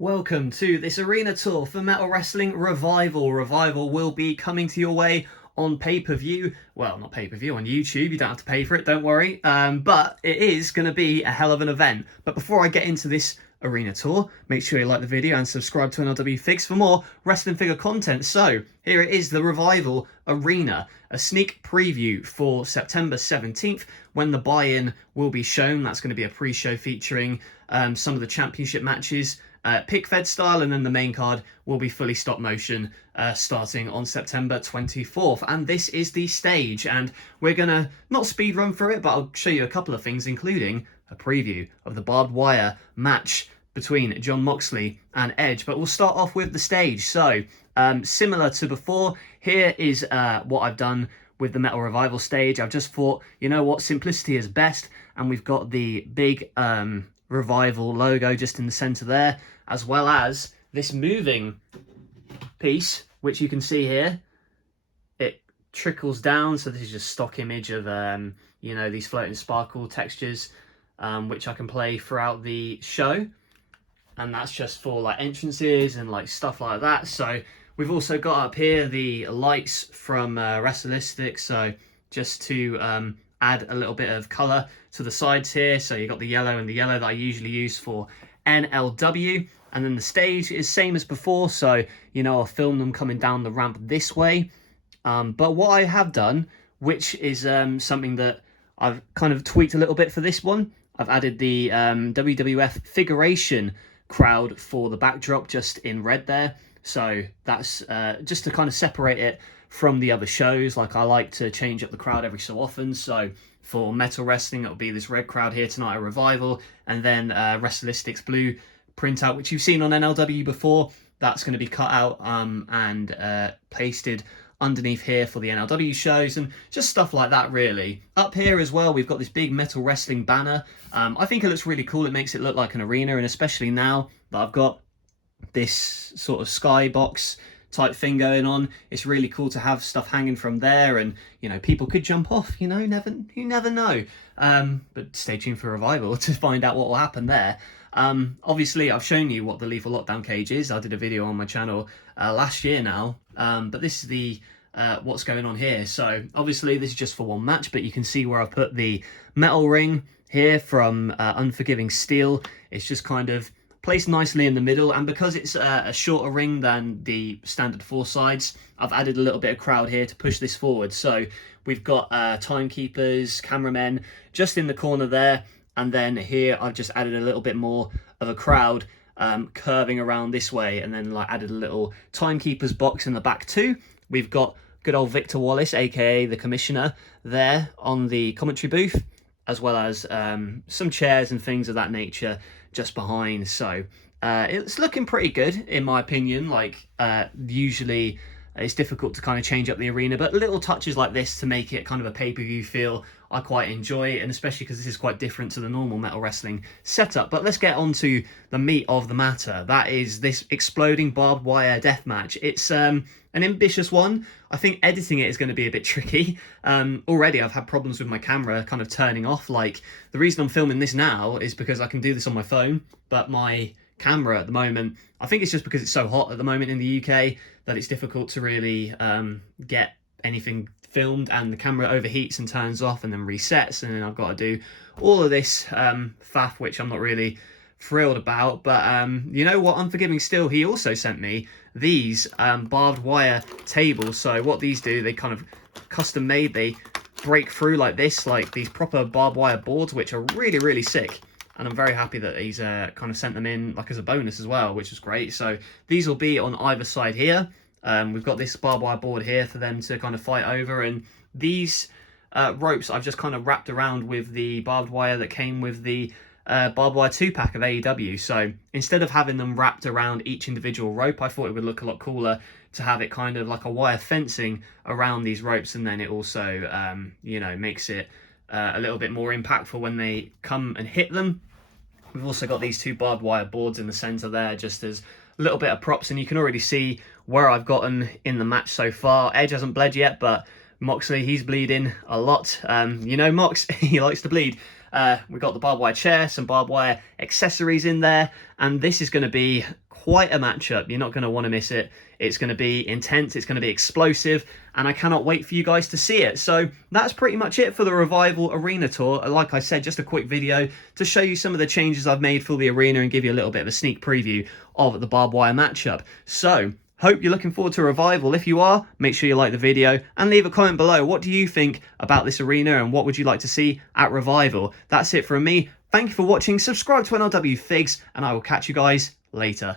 Welcome to this arena tour for Metal Wrestling Revival. Revival will be coming to your way on pay-per-view. Well, not pay-per-view, on YouTube. You don't have to pay for it, don't worry. But it is going to be a hell of an event. But before I get into this arena tour, make sure you like the video and subscribe to NLW Fix for more wrestling figure content. So here it is, the Revival Arena, a sneak preview for September 17th when the buy-in will be shown. That's going to be a pre-show featuring some of the championship matches, pick fed style, and then the main card will be fully stop motion starting on September 24th. And this is the stage, and we're gonna not speed run through it, but I'll show you a couple of things, including a preview of the barbed wire match between Jon Moxley and Edge. But we'll start off with the stage. So similar to before, here is what I've done with the Metal Revival stage. I've just thought, you know what, simplicity is best, and we've got the big Revival logo just in the center there, as well as this moving piece, which you can see here. It trickles down, so this is just stock image of you know, these floating sparkle textures, which I can play throughout the show, and that's just for like entrances and like stuff like that. So we've also got up here the lights from Wrestlistics, so just to add a little bit of color to the sides here. So you got the yellow and the yellow that I usually use for NLW, and then the stage is same as before, so you know, I'll film them coming down the ramp this way. But what I have done, which is something that I've kind of tweaked a little bit for this one, I've added the WWF figuration crowd for the backdrop just in red there. So that's just to kind of separate it from the other shows. Like, I like to change up the crowd every so often. So for Metal Wrestling, it'll be this red crowd here tonight at Revival, and then Wrestlistics blue printout, which you've seen on NLW before. That's going to be cut out and pasted underneath here for the NLW shows, and just stuff like that really. Up here as well, we've got this big Metal Wrestling banner. I think it looks really cool. It makes it look like an arena, and especially now that I've got this sort of skybox type thing going on, it's really cool to have stuff hanging from there, and you know, people could jump off, you know, you never know. But stay tuned for Revival to find out what will happen there. Obviously I've shown you what the Lethal Lockdown cage is. I did a video on my channel last year now, but this is the what's going on here. So obviously this is just for one match, but you can see where I've put the metal ring here from Unforgiving Steel. It's just kind of placed nicely in the middle, and because it's a shorter ring than the standard four sides, I've added a little bit of crowd here to push this forward. So we've got timekeepers, cameramen just in the corner there, and then here I've just added a little bit more of a crowd curving around this way, and then like added a little timekeepers box in the back too. We've got good old Victor Wallace, aka the Commissioner, there on the commentary booth, as well as some chairs and things of that nature just behind. So it's looking pretty good in my opinion. Like usually it's difficult to kind of change up the arena, but little touches like this to make it kind of a pay-per-view feel, I quite enjoy, and especially because this is quite different to the normal Metal Wrestling setup. But let's get on to the meat of the matter. That is this exploding barbed wire death match. It's an ambitious one. I think editing it is going to be a bit tricky. Already I've had problems with my camera kind of turning off. Like, the reason I'm filming this now is because I can do this on my phone, but my camera at the moment, I think it's just because it's so hot at the moment in the UK that it's difficult to really get anything filmed, and the camera overheats and turns off and then resets, and then I've got to do all of this faff, which I'm not really thrilled about. But you know what, Unforgiving Steel, he also sent me these barbed wire tables. So what these do, they kind of custom made, they break through like this, like these proper barbed wire boards, which are really, really sick. And I'm very happy that he's kind of sent them in like as a bonus as well, which is great. So these will be on either side here. We've got this barbed wire board here for them to kind of fight over, and these ropes I've just kind of wrapped around with the barbed wire that came with the barbed wire 2-pack of AEW. So instead of having them wrapped around each individual rope, I thought it would look a lot cooler to have it kind of like a wire fencing around these ropes, and then it also you know, makes it a little bit more impactful when they come and hit them. We've also got these two barbed wire boards in the center there just as a little bit of props, and you can already see where I've gotten in the match so far. Edge hasn't bled yet, but Moxley, he's bleeding a lot. You know, Mox, he likes to bleed. We've got the barbed wire chair, some barbed wire accessories in there, and this is going to be quite a matchup. You're not going to want to miss it. It's going to be intense, it's going to be explosive, and I cannot wait for you guys to see it. So that's pretty much it for the Revival Arena Tour. Like I said, just a quick video to show you some of the changes I've made for the arena and give you a little bit of a sneak preview of the barbed wire matchup. So hope you're looking forward to Revival. If you are, make sure you like the video and leave a comment below. What do you think about this arena and what would you like to see at Revival? That's it from me. Thank you for watching. Subscribe to NLW Figs and I will catch you guys later.